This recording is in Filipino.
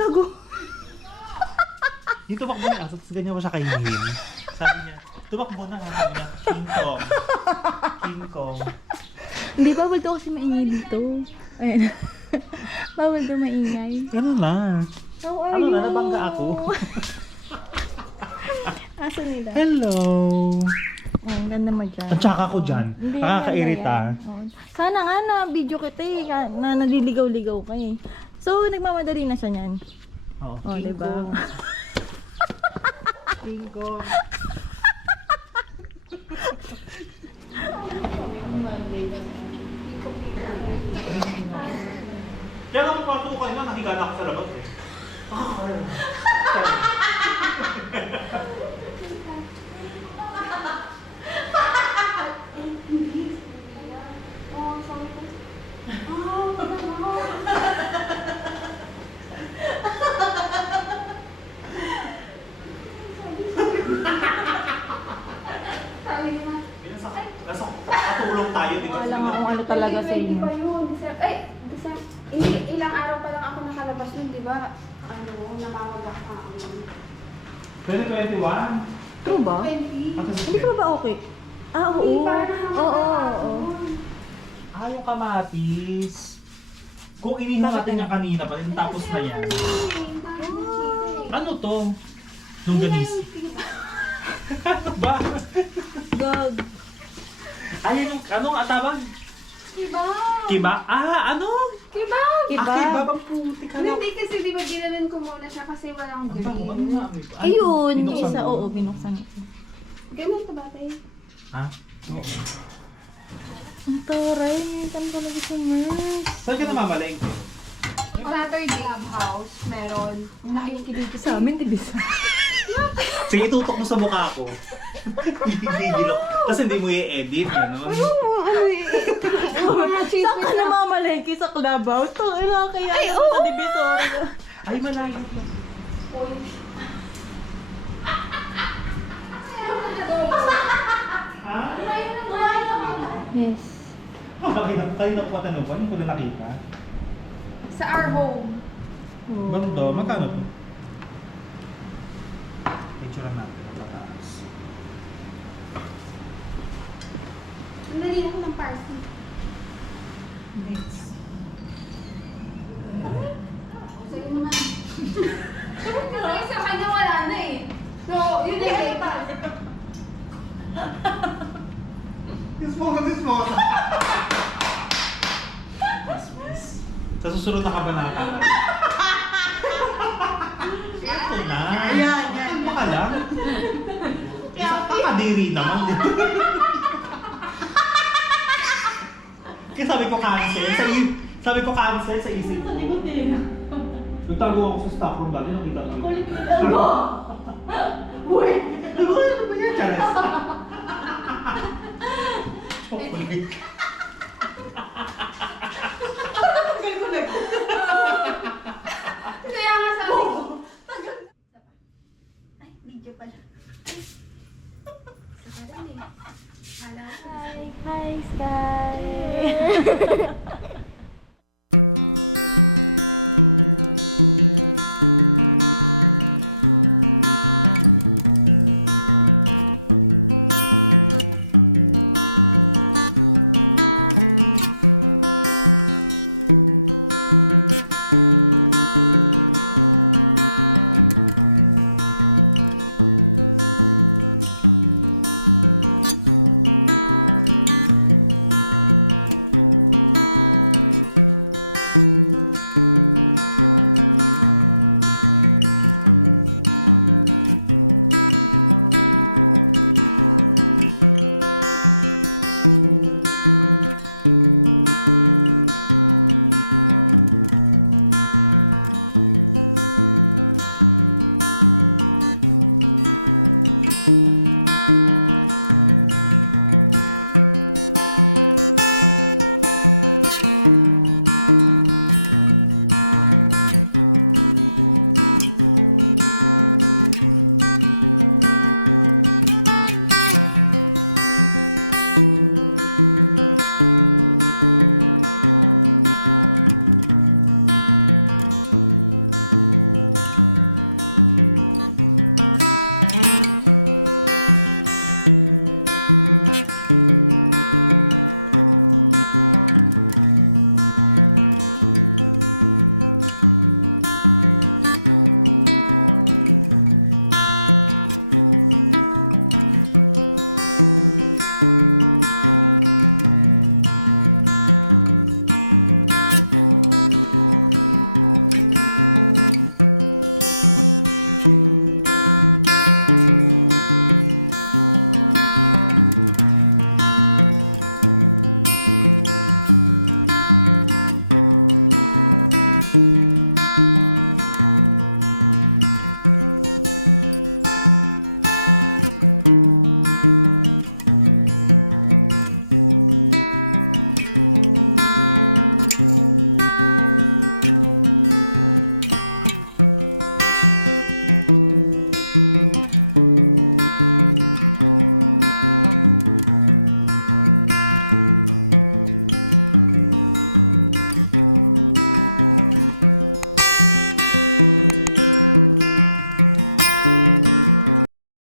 Gago. Yung tumakbo na aso, tapos ganyan ko siya kainin. Sabi niya, tumakbo na. Sabi niya, King Kong. King Kong. Hindi, bawal daw kasi maingay dito. Ayan. Bawal daw maingay. Ano na? How are Ano you? na, nabangga ako. Aso nila. Hello! Oh, ang ganda mo dyan. At saka ko dyan. Hindi, Nakakairita. ganda yan. Oh. Sana nga na video kita eh, na naliligaw-ligaw ka eh. So, nagmamadali na siya niyan. Oh, King diba? Kong. King Kong. Kaya nga kung ka na, nahiga na ako sa labas eh. Nasa katulong tayo, di ba? Wala nga kung ano talaga sa inyo. Pa yun. Ilang araw pa lang ako nakalabas nun, di ba? Ano, namamagak pa ako. 2021. True ba? 20. Hindi ka ba okay? Ah, oo. Oo, oo. Ah, yung kamatis. Kung inihaw natin niya kanina pa, tapos na yan. Ano to? Longganisa. Ano ba? Gag. Ay, anong atawag? Kibab! Kiba? Ah, ano? Kibab! Iba. Ah, kiba bang puti ka na? Hindi kasi di ba ginanon ko muna siya kasi walang Ang bago, ano green. nga? Ayun, yung Binuksan isa, mo? oo, binuksan ito. Ganun ka ba, te? Ha? Oo. Ang taray, ngayon talaga sa nurse. Saan ka namamalengke? Saturday Clubhouse, meron. Nakikinig Sa amin, di bisa. Sige, tutok mo sa mukha ko. Video. Tapos hindi mo i-edit. Ano? Saan ka namamalengke sa clubhouse? Tangina, kaya naman sa Divisoria. Ay, malayo lang. Ha? Yes. Kayo na po matanungan, yung ko na nakita. Sa our home. Bando, magkano to? Picture natin. Pataas. Sandali ako ng parsley. Sa'yo mo na. Kasi sa kanya wala na eh. So, yun na yung This mo. Sa susunod na kabanata. Ito na. Yan. Ano ka lang? Isang kakadiri naman. Kaya sabi ko cancel sa isip ko. Nagtago ako sa stock room dati, nakita ko. Uy! Ano ba yan, Charas? Chocolate. Kaya nga sabi ko. Ay, video pala. Hi. Hi, Sky.